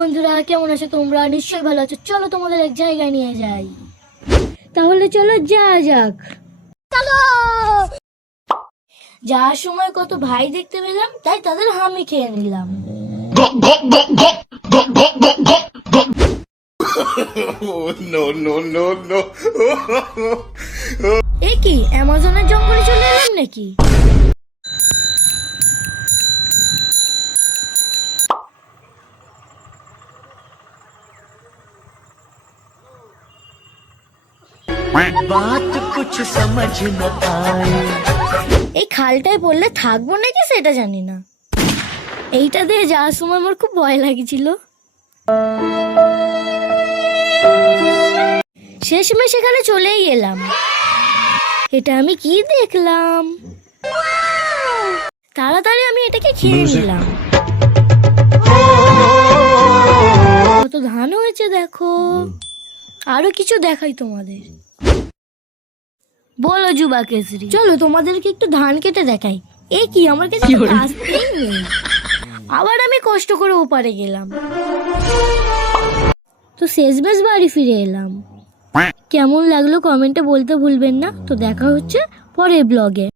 বন্ধুরা কেমন আছো তোমরা? নিশ্চয়ই ভালো আছো। চলো তোমাদের এক জায়গায় নিয়ে যাই। তাহলে চলো যাওয়া যাক। চলো। যাওয়ার সময় কত ভাই দেখতে পেলাম, তাই তাদের হামি খেয়ে নিলাম। এ কি, অ্যামাজনের জঙ্গলে চলে এলাম নাকি? बात कुछ समझ न आए। এই খালটায় পড়লে থাকবো নাকি সেটা জানি না। এইটা দিয়ে যাওয়ার সময় আমার খুব ভয় লাগছিল। শেষমেশ সেখানে চলেই এলাম। এটা আমি কি দেখলাম? তাড়াতাড়ি আমি এটাকে খেয়ে নিলাম। কত ধান হয়েছে দেখো। আরো কিছু দেখাই তোমাদের। বলো যুবা কেশরী, চলো তোমাদেরকে একটু ধান কেটে দেখাই। এ কি, আমার কাছে তো কাস্তেই নেই। আবার আমি কষ্ট করে ওপারে গেলাম। তো শেষমেশ বাড়ি ফিরে এলাম। কেমন লাগলো কমেন্টে বলতে ভুলবেন না। তো দেখা হচ্ছে পরের ব্লগে।